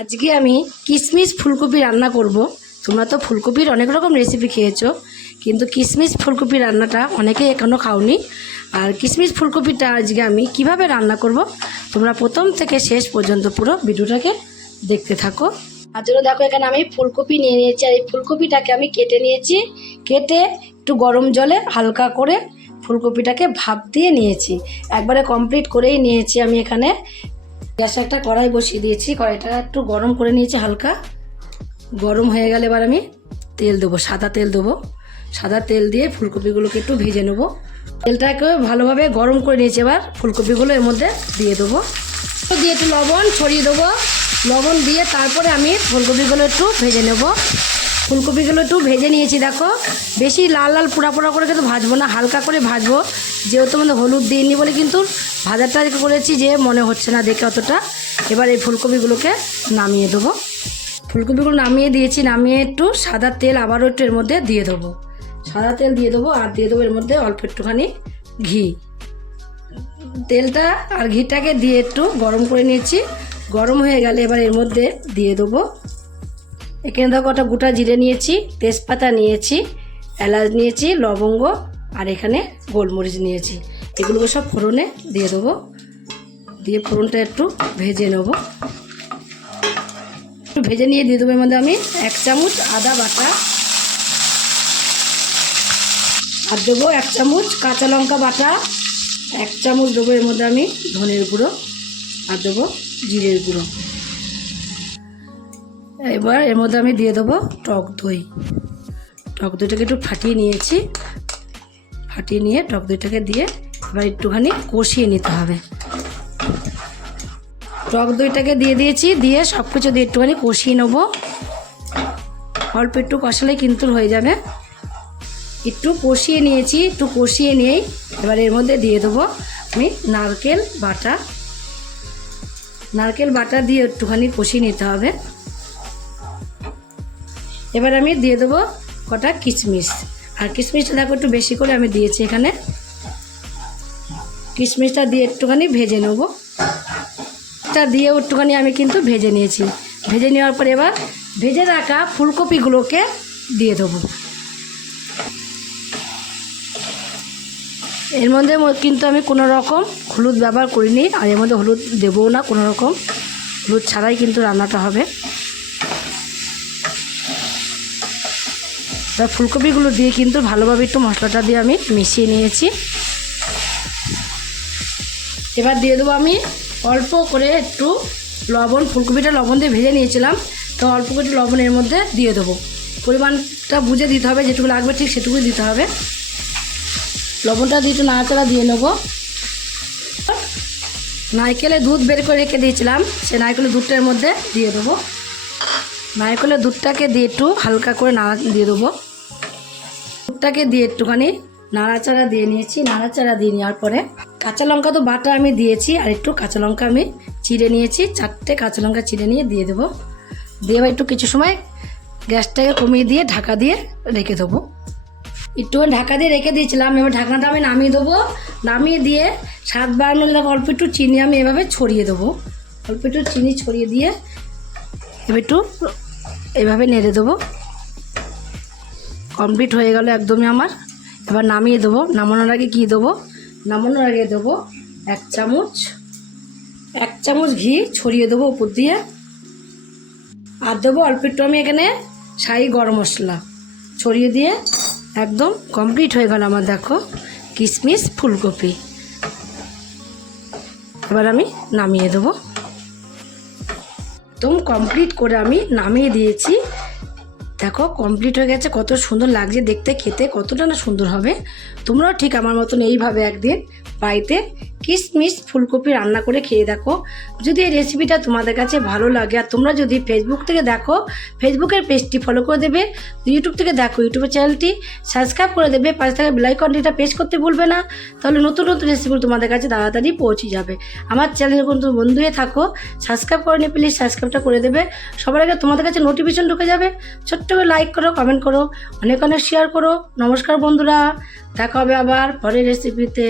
আজকে আমি কিশমিশ ফুলকপি রান্না করব। তোমরা তো ফুলকপির অনেক রকম রেসিপি খেয়েছো, কিন্তু কিশমিশ ফুলকপি রান্নাটা অনেকে এখনও খাওনি। আর কিশমিশ ফুলকপিটা আজকে আমি কিভাবে রান্না করব, তোমরা প্রথম থেকে শেষ পর্যন্ত পুরো ভিডিওটাকে দেখতে থাকো। আর জন্য দেখো, এখানে আমি ফুলকপি নিয়ে নিয়েছি, আর এই ফুলকপিটাকে আমি কেটে নিয়েছি। কেটে একটু গরম জলে হালকা করে ফুলকপিটাকে ভাপ দিয়ে নিয়েছি, একবারে কমপ্লিট করেই নিয়েছি। আমি এখানে গ্যাসে একটা কড়াই বসিয়ে দিয়েছি, কড়াইটা একটু গরম করে নিয়েছি। হালকা গরম হয়ে গেলে এবার আমি তেল দেবো, সাদা তেল দেবো। সাদা তেল দিয়ে ফুলকপিগুলোকে একটু ভেজে নেবো। তেলটাকে ভালোভাবে গরম করে নিয়েছি, এবার ফুলকপিগুলো এর মধ্যে দিয়ে দেবো। দিয়ে একটু লবণ ছড়িয়ে দেবো। লবণ দিয়ে তারপরে আমি ফুলকপিগুলো একটু ভেজে নেব। ফুলকপিগুলো একটু ভেজে নিয়েছি, দেখো বেশি লাল লাল পোড়া পোড়া করে কিন্তু ভাজবো না, হালকা করে ভাজবো। যেহেতু আমাদের হলুদ দিইনি বলে কিন্তু ভাজাটা করেছি যে মনে হচ্ছে না দেখে অতটা। এবার এই ফুলকপিগুলোকে নামিয়ে দেবো। ফুলকপিগুলো নামিয়ে দিয়েছি, নামিয়ে একটু সাদা তেল আবারও একটু এর মধ্যে দিয়ে দেবো। সাদা তেল দিয়ে দেবো, আর দিয়ে দেবো এর মধ্যে অল্প একটুখানি ঘি। তেলটা আর ঘিটাকে দিয়ে একটু গরম করে নিয়েছি। গরম হয়ে গেলে এবার এর মধ্যে দিয়ে দেবো, এখানে দেখো একটা গোটা জিরে নিয়েছি, তেজপাতা নিয়েছি, এলাচ নিয়েছি, লবঙ্গ, আর এখানে গোলমরিচ নিয়েছি। এগুলোকে সব ফোড়নে দিয়ে দেবো। দিয়ে ফোড়নটা একটু ভেজে নেবো। একটু ভেজে নিয়ে দিয়ে দেবো এর মধ্যে আমি 1 চামচ আদা বাটা, আর দেবো 1 চামচ কাঁচা লঙ্কা বাটা, 1 চামচ দেবো এর মধ্যে আমি ধনের গুঁড়ো, আর দেবো জিরের গুঁড়ো। এবার এর মধ্যে আমি দিয়ে দেবো টক দই। টক দইটাকে একটু ফাটিয়ে নিয়েছি, ফাটিয়ে নিয়ে টক দইটাকে দিয়ে এবার একটুখানি কষিয়ে নিতে হবে। টক দইটাকে দিয়ে দিয়েছি, দিয়ে সব কিছু দিয়ে একটুখানি কষিয়ে নেবো। অল্প একটু কষালেই কিন্তু হয়ে যাবে। একটু কষিয়ে নিয়েছি, একটু কষিয়ে নিয়েই এবার এর মধ্যে দিয়ে দেবো আমি নারকেল বাটা। নারকেল বাটা দিয়ে একটুখানি কষিয়ে নিতে হবে। এবার আমি দিয়ে দেবো কটা কিশমিশ, আর কিশমিশটা দেখো একটু বেশি করে আমি দিয়েছি এখানে। কিশমিশটা দিয়ে একটুখানি ভেজে নেবো। এটা দিয়েও একটুখানি আমি কিন্তু ভেজে নিয়েছি। ভেজে নেওয়ার পরে এবার ভেজে রাখা ফুলকপিগুলোকে দিয়ে দেবো। এর মধ্যে কিন্তু আমি কোনো রকম হলুদ ব্যবহার করিনি, আর এর মধ্যে হলুদ দেবও না, কোনো রকম হলুদ ছাড়াই কিন্তু রান্নাটা হবে। এবার ফুলকপিগুলো দিয়ে কিন্তু ভালোভাবে একটু মশলাটা দিয়ে আমি মিশিয়ে নিয়েছি। এবার দিয়ে দেবো আমি অল্প করে একটু লবণ। ফুলকপিটা লবণ দিয়ে ভেজে নিয়েছিলাম, তো অল্প করে লবণ এর মধ্যে দিয়ে দেবো। পরিমাণটা বুঝে দিতে হবে, যেটুকু লাগবে ঠিক সেটুকুই দিতে হবে। লবণটা দিয়ে একটু নাড়াচাড়া দিয়ে নেবো। নারকেলের দুধ বের করে রেখে দিয়েছিলাম, সে নারকেলের দুধটার মধ্যে দিয়ে দেবো। নারকেলের দুধটাকে দিয়ে একটু হালকা করে নাড়া দিয়ে দেবো। দুধটাকে দিয়ে একটুখানি নাড়াচাড়া দিয়ে নিয়েছি। নাড়াচাড়া দিয়ে নেওয়ার পরে কাঁচা লঙ্কা তো বাটা আমি দিয়েছি, আর একটু কাঁচা লঙ্কা আমি চিড়ে নিয়েছি, 4টে কাঁচা লঙ্কা চিড়ে নিয়ে দিয়ে দেবো। দিয়ে এবার একটু কিছু সময় গ্যাসটাকে কমিয়ে দিয়ে ঢাকা দিয়ে রেখে দেবো। একটু ঢাকা দিয়ে রেখে দিয়েছিলাম, এবার ঢাকনাটা আমি নামিয়ে দেবো। নামিয়ে দিয়ে স্বাদ বাড়ানোর জন্য অল্প একটু চিনি আমি এভাবে ছড়িয়ে দেবো। অল্প একটু চিনি ছড়িয়ে দিয়ে এবার একটু এভাবে নেড়ে দেবো। কমপ্লিট হয়ে গেল একদমই আমার। এবার নামিয়ে দেবো। নামানোর আগে কী দেবো, নামানোর আগে দেবো 1 চামচ ঘি ছড়িয়ে দেবো উপর দিয়ে, আর দেবো অল্প একটু আমি এখানে শাহি গরম মশলা ছড়িয়ে দিয়ে একদম কমপ্লিট হয়ে গেল আমার দেখো কিশমিশ ফুলকপি। এবার আমি নামিয়ে দেবো। একদম কমপ্লিট করে আমি নামিয়ে দিয়েছি। দেখো কমপ্লিট হয়ে গেছে, কত সুন্দর লাগছে দেখতে, খেতে কতটা না সুন্দর হবে। তোমরাও ঠিক আমার মতন এইভাবে একদিন বাড়িতে কিশমিশ ফুলকপি রান্না করে খেয়ে দেখো। যদি এই রেসিপিটা তোমাদের কাছে ভালো লাগে, আর তোমরা যদি ফেসবুক থেকে দেখো ফেসবুকের পেজটি ফলো করে দেবে, ইউটিউব থেকে দেখো ইউটিউবের চ্যানেলটি সাবস্ক্রাইব করে দেবে, পাশে থাকা বেল আইকনটিটা প্রেস করতে ভুলবে না। তাহলে নতুন নতুন রেসিপি তোমাদের কাছে তাড়াতাড়ি পৌঁছে যাবে। আমার চ্যানেলে কিন্তু বন্ধু হয়ে থাকো, সাবস্ক্রাইব করে নিয়ে প্লিজ সাবস্ক্রাইবটা করে দেবে। সবার আগে তোমাদের কাছে নোটিফিকেশন ঢুকে যাবে। ছোট্ট করে লাইক করো, কমেন্ট করো, অনেক অনেক শেয়ার করো। নমস্কার বন্ধুরা, দেখা হবে আবার পরের রেসিপিতে।